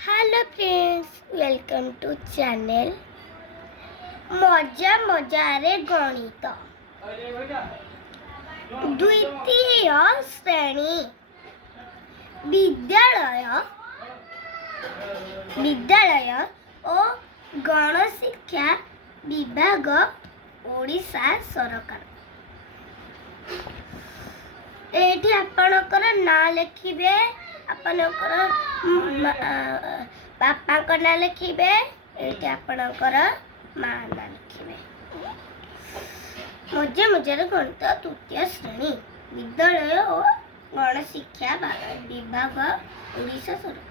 Hello friends, welcome to channel मजा मजारे गणित द्वितीय श्रेणी विद्यालय और गणशिक्षा विभाग ओडिशा सरकार। एठी आपनकर ना लिखिबे, आपनकर बापा ना लिखिबे, एठी आपनकर माँ ना लिखिबे। मजे मजार गणित तृतीय श्रेणी विद्यालय और गणशिक्षा विभाग ओडिशा सरकार।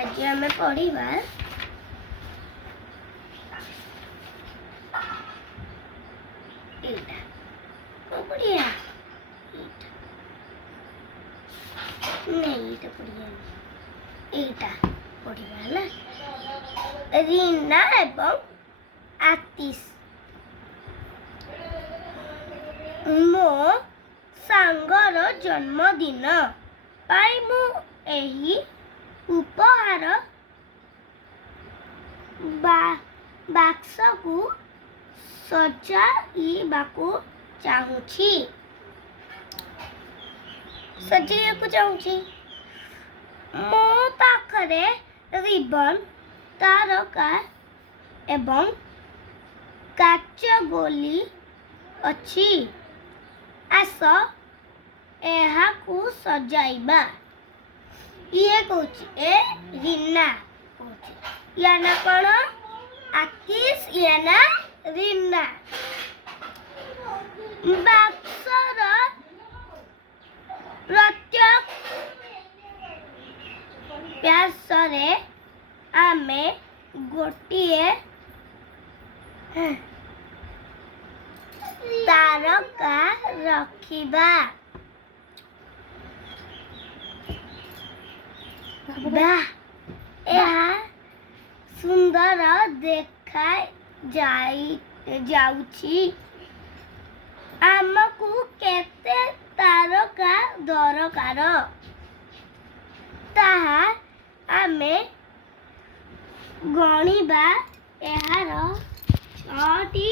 आज आम पढ़ा रीना एवं आतिश मो सांगर जन्मदिन पाई मु एही उपहार बाक्स को सजाइबाकू चाहूची मो पाखरे रिबन तारका एवं काच गोली अच्छी। आस एहाकू सजाइबा। ये कहूँ ए रीना कहूँ या ना कौन आतिश या ना रीना। बाक्सर प्रत्येक व्यासरे आमे गोटिए तारका रखिबा। सुंदर देखा जाउची। आमकू केते तारका दरकार ताहा आमे गणिबा। एहार 6टी